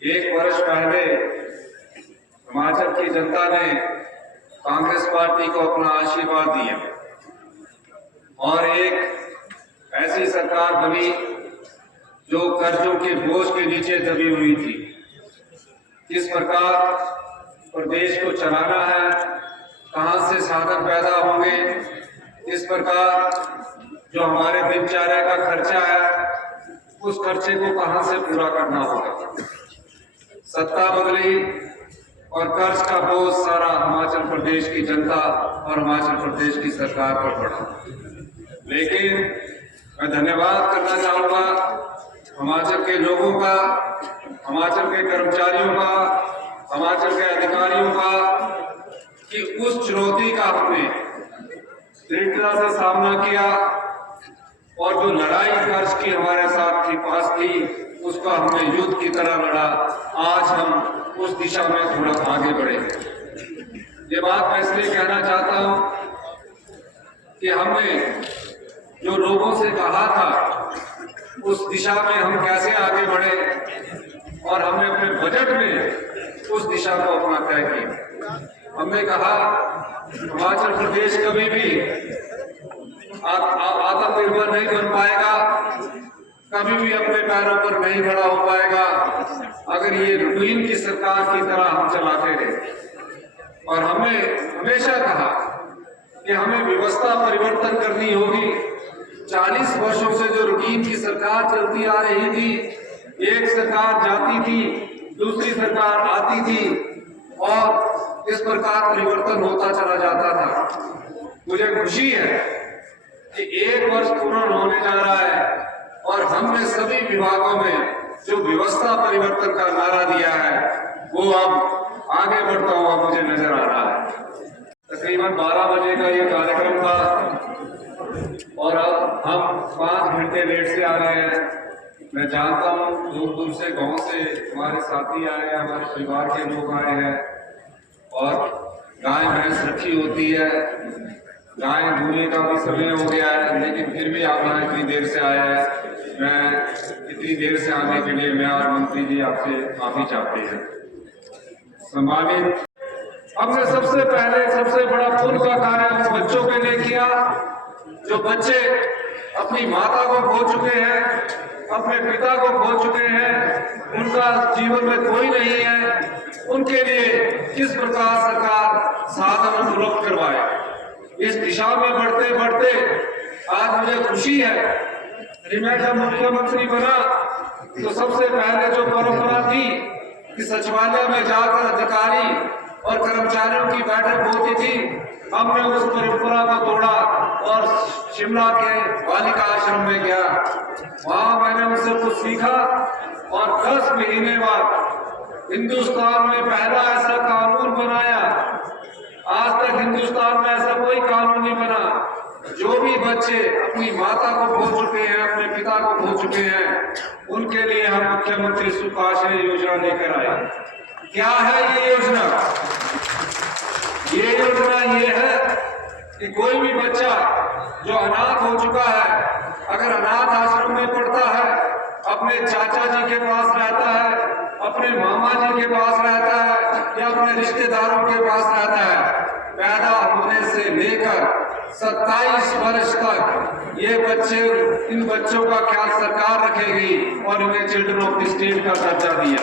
एक वर्ष पहले हिमाचल की जनता ने कांग्रेस पार्टी को अपना आशीर्वाद दिया और एक ऐसी सरकार बनी जो कर्जों के बोझ के नीचे दबी हुई थी। किस प्रकार प्रदेश को चलाना है, कहां से साधन पैदा होंगे, इस प्रकार जो हमारे दिनचर्या का खर्चा है उस खर्चे को कहां से पूरा करना होगा। सत्ता बदली और कर्ज का बोझ सारा हिमाचल प्रदेश की जनता और हिमाचल प्रदेश की सरकार पर पड़ा। लेकिन मैं धन्यवाद करना चाहूंगा हिमाचल के लोगों का, हिमाचल के कर्मचारियों का, हिमाचल के अधिकारियों का कि उस चुनौती का हमने दृढ़ता से सामना किया और जो लड़ाई कर्ज की हमारे साथ थी पास थी उसका हमने युद्ध की तरह लड़ा। आज हम उस दिशा में थोड़ा आगे बढ़े। ये बात मैं इसलिए कहना चाहता हूं कि हमने जो लोगों से कहा था उस दिशा में हम कैसे आगे बढ़े और हमने अपने बजट में उस दिशा को अपना तय किया। हमने कहा हिमाचल प्रदेश कभी भी आत्मनिर्भर नहीं बन पाएगा, कभी भी अपने पैरों पर नहीं खड़ा हो पाएगा अगर ये रूटीन की सरकार की तरह हम चलाते रहे। और हमने हमेशा कहा कि हमें व्यवस्था परिवर्तन करनी होगी। 40 वर्षों से जो रूटीन की सरकार चलती आ रही थी, एक सरकार जाती थी, दूसरी सरकार आती थी और इस प्रकार परिवर्तन होता चला जाता था। मुझे खुशी है कि 1 वर्ष पूर्ण होने जा रहा है और हमने सभी विभागों में जो व्यवस्था परिवर्तन का नारा दिया है वो अब आगे बढ़ता हुआ मुझे नजर आ रहा है। तकरीबन 12 बजे का ये कार्यक्रम था और अब हम 5 घंटे लेट से आ रहे हैं। मैं जानता हूँ दूर दूर से गांव से हमारे साथी आए हैं, हमारे परिवार के लोग आए हैं और गाय भैंस रखी होती है, गाय धोने का भी समय हो गया है, लेकिन फिर भी आप यहाँ इतनी देर से आए हैं। मैं इतनी देर से आने के लिए मैं और मंत्री जी आपसे माफी चाहते हैं। सम्मानित, हमने सबसे पहले सबसे बड़ा पुण्य का कार्य उन बच्चों के लिए किया जो बच्चे अपनी माता को खो चुके हैं, अपने पिता को खो चुके हैं, उनका जीवन में कोई नहीं है, उनके लिए किस प्रकार सरकार साधन उपलब्ध करवाए। इस दिशा में बढ़ते बढ़ते आज मुझे खुशी है कि मैं जब मुख्यमंत्री बना तो सबसे पहले जो परंपरा थी कि सचिवालय में जाकर अधिकारी और कर्मचारियों की बैठक होती थी, हमने उस परंपरा को तोड़ा और शिमला के बालिका आश्रम में गया। वहां मैंने उनसे कुछ सीखा और 10 महीने बाद हिंदुस्तान में पहला ऐसा कानून बनाया। आज तक हिंदुस्तान में ऐसा कोई कानून नहीं बना। जो भी बच्चे अपनी माता को खो चुके हैं, अपने पिता को खो चुके हैं, उनके लिए हम मुख्यमंत्री सुख आश्रय योजना लेकर आए। क्या है ये योजना? ये योजना ये है कि कोई भी बच्चा जो अनाथ हो चुका है, अगर अनाथ आश्रम में पढ़ता है, अपने चाचा जी के पास रहता है, अपने मामा जी के पास रहता है या अपने रिश्तेदारों के पास रहता है, पैदा होने से लेकर 27 वर्ष तक ये बच्चे, इन बच्चों का ख्याल सरकार रखेगी और इन्हें चिल्ड्रन ऑफ द स्टेट का दर्जा दिया।